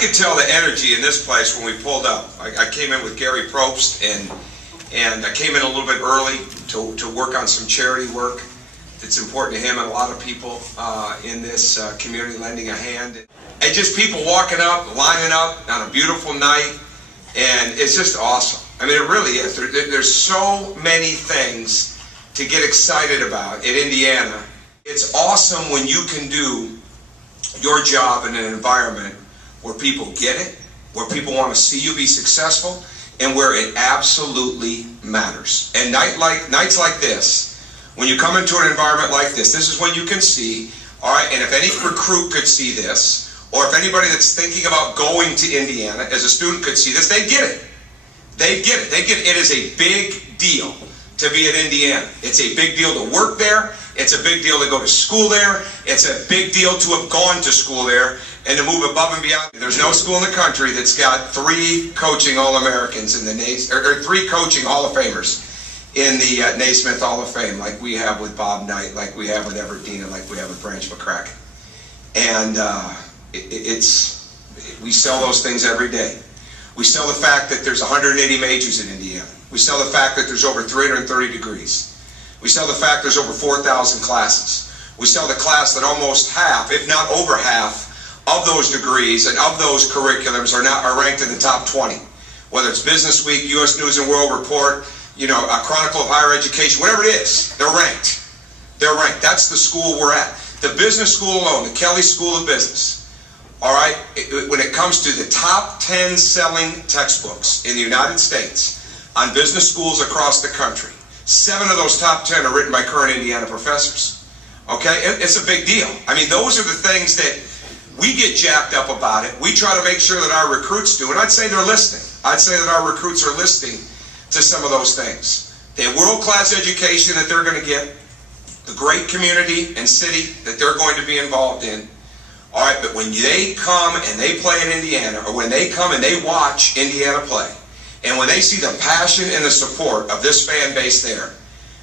could tell the energy in this place when we pulled up. I came in with Gary Probst, and I came in a little bit early to work on some charity work that's important to him and a lot of people in this community, lending a hand. And just people walking up, lining up on a beautiful night, and it's just awesome. I mean, it really is. There's so many things to get excited about in Indiana. It's awesome when you can do your job in an environment where people get it, where people want to see you be successful, and where it absolutely matters. And nights like this, when you come into an environment like this is when you can see, all right, and if any recruit could see this, or if anybody that's thinking about going to Indiana as a student could see this, they get it. They get it. They get it. It is a big deal to be at Indiana. It's a big deal to work there. It's a big deal to go to school there. It's a big deal to have gone to school there and to move above and beyond. There's no school in the country that's got 3 coaching All-Americans in the or 3 coaching Hall of Famers in the Naismith Hall of Fame, like we have with Bob Knight, like we have with Everett Dean, and like we have with Branch McCracken. And we sell those things every day. We sell the fact that there's 180 majors in Indiana. We sell the fact that there's over 330 degrees. We sell the fact there's over 4,000 classes. We sell the class that almost half, if not over half, of those degrees and of those curriculums are ranked in the top 20. Whether it's Business Week, U.S. News and World Report, you know, a Chronicle of Higher Education, whatever it is, they're ranked. They're ranked. That's the school we're at. The business school alone, the Kelley School of Business, all right, when it comes to the top 10 selling textbooks in the United States on business schools across the country, 7 of those top 10 are written by current Indiana professors. Okay, it's a big deal. I mean, those are the things that we get jacked up about it. We try to make sure that our recruits do, and I'd say they're listening. I'd say that our recruits are listening to some of those things. The world-class education that they're going to get, the great community and city that they're going to be involved in. All right, but when they come and they play in Indiana, or when they come and they watch Indiana play, and when they see the passion and the support of this fan base there,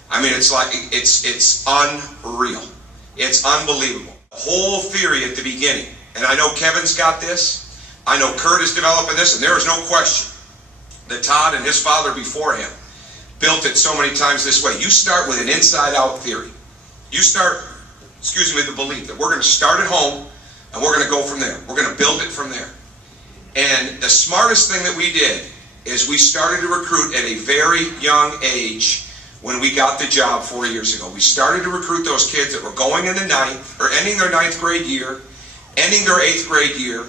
I mean, it's like, it's unreal. It's unbelievable. The whole theory at the beginning, and I know Kevin's got this, I know Kurt is developing this, and there is no question that Todd and his father before him built it so many times this way. You start with an inside-out theory. You start, with the belief that we're going to start at home, and we're going to go from there. We're going to build it from there. And the smartest thing that we did is we started to recruit at a very young age when we got the job 4 years ago. We started to recruit those kids that were going into 9th, or ending their 9th grade year, ending their 8th grade year,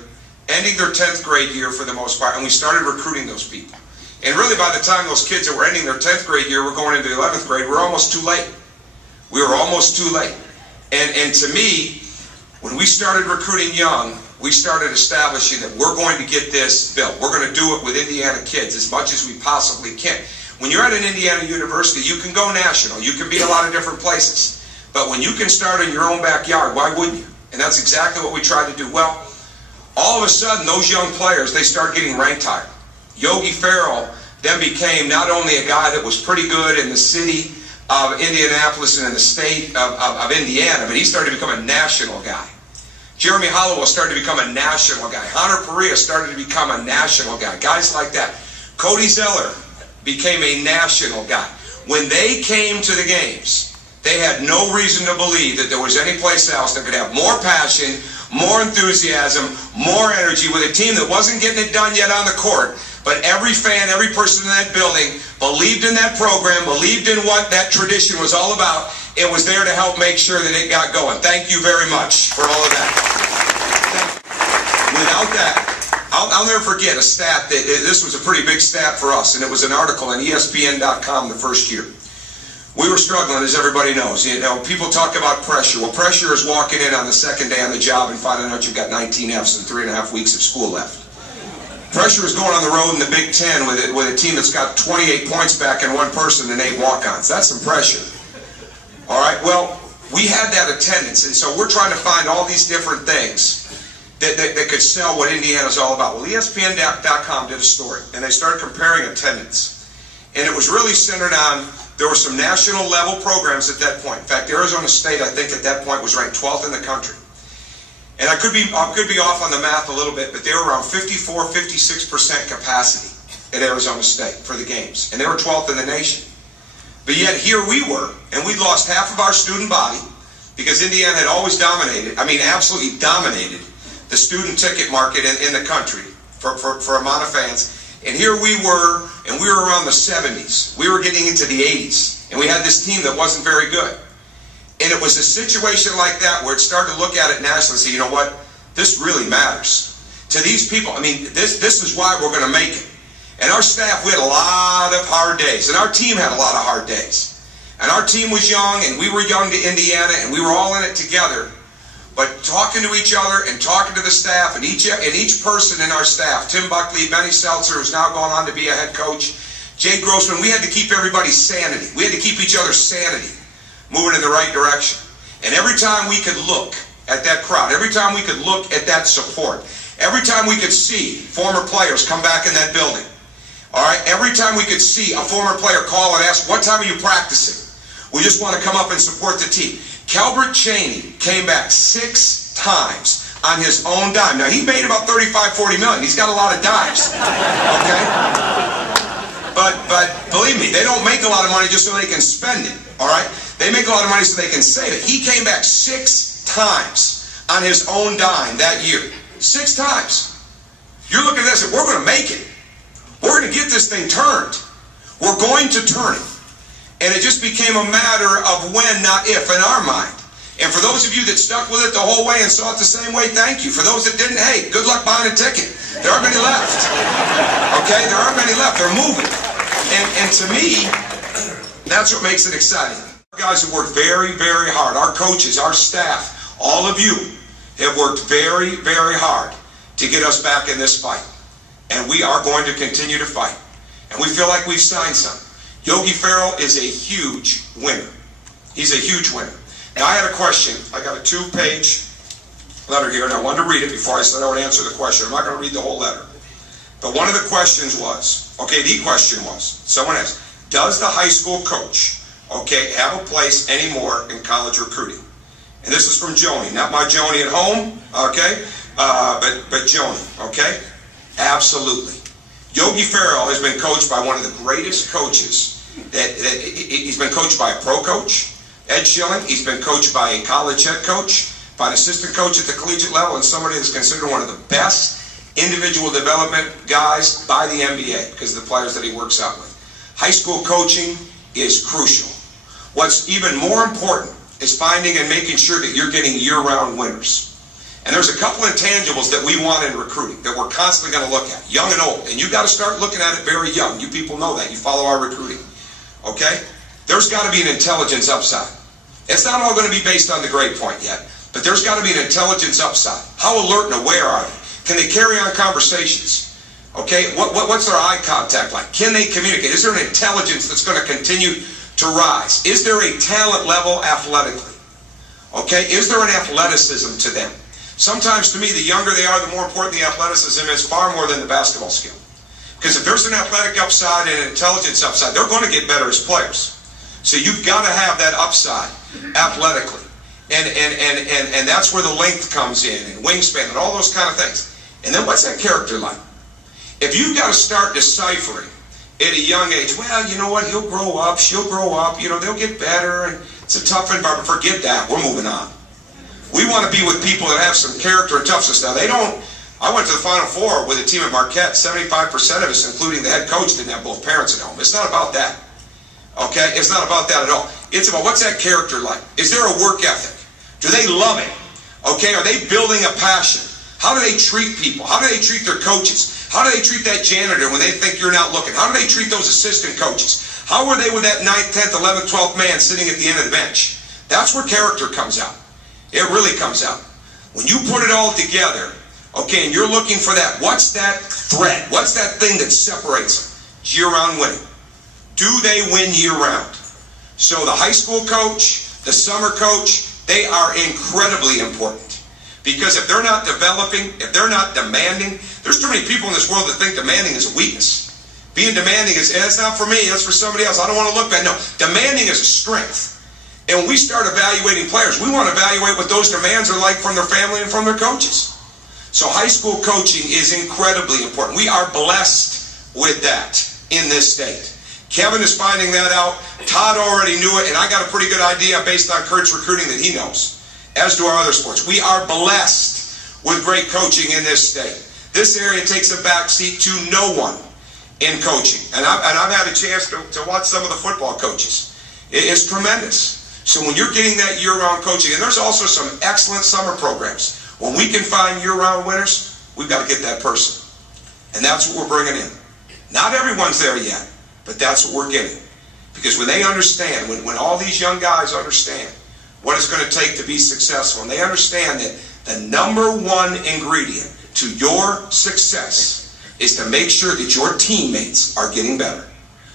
ending their 10th grade year for the most part, and we started recruiting those people. And really by the time those kids that were ending their 10th grade year were going into the 11th grade, we were almost too late. We were almost too late. And to me, when we started recruiting young, we started establishing that we're going to get this built. We're going to do it with Indiana kids as much as we possibly can. When you're at an Indiana university, you can go national. You can be a lot of different places. But when you can start in your own backyard, why wouldn't you? And that's exactly what we tried to do. Well, all of a sudden, those young players, they start getting ranked higher. Yogi Ferrell then became not only a guy that was pretty good in the city of Indianapolis and in the state of Indiana, but he started to become a national guy. Jeremy Hollowell started to become a national guy. Hunter Perea started to become a national guy. Guys like that. Cody Zeller became a national guy. When they came to the games, they had no reason to believe that there was any place else that could have more passion, more enthusiasm, more energy with a team that wasn't getting it done yet on the court. But every fan, every person in that building believed in that program, believed in what that tradition was all about. It was there to help make sure that it got going. Thank you very much for all of that. Without that, I'll never forget a stat that this was a pretty big stat for us, and it was an article on ESPN.com the first year. We were struggling, as everybody knows. You know, people talk about pressure. Well, pressure is walking in on the second day on the job and finding out you've got 19 Fs and 3.5 weeks of school left. Pressure is going on the road in the Big Ten with a team that's got 28 points back and 1 person and 8 walk-ons. That's some pressure. All right, well, we had that attendance, and so we're trying to find all these different things that could sell what Indiana's all about. Well, ESPN.com did a story, and they started comparing attendance. And it was really centered on, there were some national level programs at that point. In fact, Arizona State, I think at that point, was ranked 12th in the country. And I could be off on the math a little bit, but they were around 54, 56% capacity at Arizona State for the games. And they were 12th in the nation. But yet here we were, and we'd lost half of our student body because Indiana had always dominated, I mean absolutely dominated, the student ticket market in the country for amount of fans. And here we were, and we were around the 70s. We were getting into the 80s, and we had this team that wasn't very good. And it was a situation like that where it started to look at it nationally and say, you know what, this really matters. To these people, I mean, this is why we're going to make it. And our staff, we had a lot of hard days, and our team had a lot of hard days. And our team was young, and we were young to Indiana, and we were all in it together. But talking to each other and talking to the staff, and each person in our staff, Tim Buckley, Benny Seltzer, who's now gone on to be a head coach, Jay Grossman, we had to keep everybody's sanity. We had to keep each other's sanity moving in the right direction. And every time we could look at that crowd, every time we could look at that support, every time we could see former players come back in that building, all right, every time we could see a former player call and ask, what time are you practicing? We just want to come up and support the team. Calbert Cheney came back 6 times on his own dime. Now, he made about 35, 40 million. He's got a lot of dimes, okay? But believe me, they don't make a lot of money just so they can spend it, all right? They make a lot of money so they can save it. He came back 6 times on his own dime that year. 6 times. You're looking at this and we're going to make it. We're going to get this thing turned. We're going to turn it. And it just became a matter of when, not if, in our mind. And for those of you that stuck with it the whole way and saw it the same way, thank you. For those that didn't, hey, good luck buying a ticket. There aren't many left. Okay? There aren't many left. They're moving. And to me, that's what makes it exciting. Our guys have worked very, very hard. Our coaches, our staff, all of you have worked very, very hard to get us back in this fight. And we are going to continue to fight. And we feel like we've signed something. Yogi Ferrell is a huge winner. He's a huge winner. Now, I had a question. I got a 2-page letter here, and I wanted to read it before I said I would answer the question. I'm not going to read the whole letter. But one of the questions was, okay, the question was, someone asked, does the high school coach, okay, have a place anymore in college recruiting? And this is from Joni, not my Joni at home, okay, but Joni, okay? Absolutely. Yogi Ferrell has been coached by one of the greatest coaches. He's been coached by a pro coach, Ed Schilling. He's been coached by a college head coach, by an assistant coach at the collegiate level, and somebody that's considered one of the best individual development guys by the NBA because of the players that he works out with. High school coaching is crucial. What's even more important is finding and making sure that you're getting year-round winners. And there's a couple intangibles that we want in recruiting that we're constantly going to look at, young and old. And you've got to start looking at it very young. You people know that. You follow our recruiting. Okay? There's got to be an intelligence upside. It's not all going to be based on the grade point yet, but there's got to be an intelligence upside. How alert and aware are they? Can they carry on conversations? Okay? What's their eye contact like? Can they communicate? Is there an intelligence that's going to continue to rise? Is there a talent level athletically? Okay? Is there an athleticism to them? Sometimes, to me, the younger they are, the more important the athleticism is, far more than the basketball skill. Because if there's an athletic upside and an intelligence upside, they're going to get better as players. So you've got to have that upside athletically. And that's where the length comes in, and wingspan, and all those kind of things. And then what's that character like? If you've got to start deciphering at a young age, well, you know what, he'll grow up, she'll grow up, you know, they'll get better, and it's a tough environment. Forget that. We're moving on. We want to be with people that have some character and toughness. Now, they don't. I went to the Final Four with a team at Marquette. 75% of us, including the head coach, didn't have both parents at home. It's not about that. Okay? It's not about that at all. It's about what's that character like? Is there a work ethic? Do they love it? Okay? Are they building a passion? How do they treat people? How do they treat their coaches? How do they treat that janitor when they think you're not looking? How do they treat those assistant coaches? How were they with that 9th, 10th, 11th, 12th man sitting at the end of the bench? That's where character comes out. It really comes out. When you put it all together, okay, and you're looking for that, what's that thread? What's that thing that separates them? Year-round winning. Do they win year-round? So the high school coach, the summer coach, they are incredibly important. Because if they're not developing, if they're not demanding, there's too many people in this world that think demanding is a weakness. Being demanding is, it's not for me, it's for somebody else. I don't want to look bad. No, demanding is a strength. And when we start evaluating players, we want to evaluate what those demands are like from their family and from their coaches. So high school coaching is incredibly important. We are blessed with that in this state. Kevin is finding that out. Todd already knew it, and I got a pretty good idea based on Kurt's recruiting that he knows, as do our other sports. We are blessed with great coaching in this state. This area takes a backseat to no one in coaching. And I've had a chance to watch some of the football coaches. It's tremendous. So when you're getting that year-round coaching, and there's also some excellent summer programs. When we can find year-round winners, we've got to get that person. And that's what we're bringing in. Not everyone's there yet, but that's what we're getting. Because when they understand, when all these young guys understand what it's going to take to be successful, and they understand that the number one ingredient to your success is to make sure that your teammates are getting better.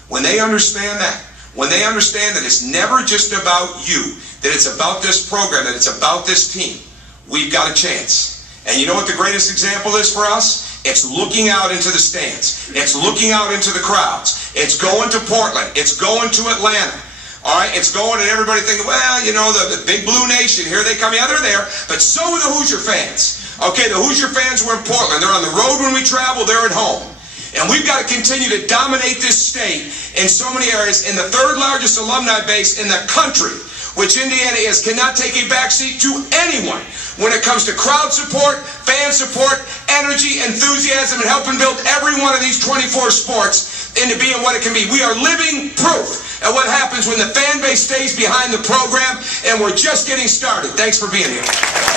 When they understand that, when they understand that it's never just about you, that it's about this program, that it's about this team, we've got a chance. And you know what the greatest example is for us? It's looking out into the stands. It's looking out into the crowds. It's going to Portland. It's going to Atlanta. All right, it's going, and everybody thinking, well, you know, the big blue nation, here they come. Yeah, they're there, but so are the Hoosier fans. Okay, the Hoosier fans were in Portland. They're on the road when we travel. They're at home. And we've got to continue to dominate this state in so many areas. In the third largest alumni base in the country, which Indiana is, cannot take a backseat to anyone when it comes to crowd support, fan support, energy, enthusiasm, and helping build every one of these 24 sports into being what it can be. We are living proof of what happens when the fan base stays behind the program, and we're just getting started. Thanks for being here.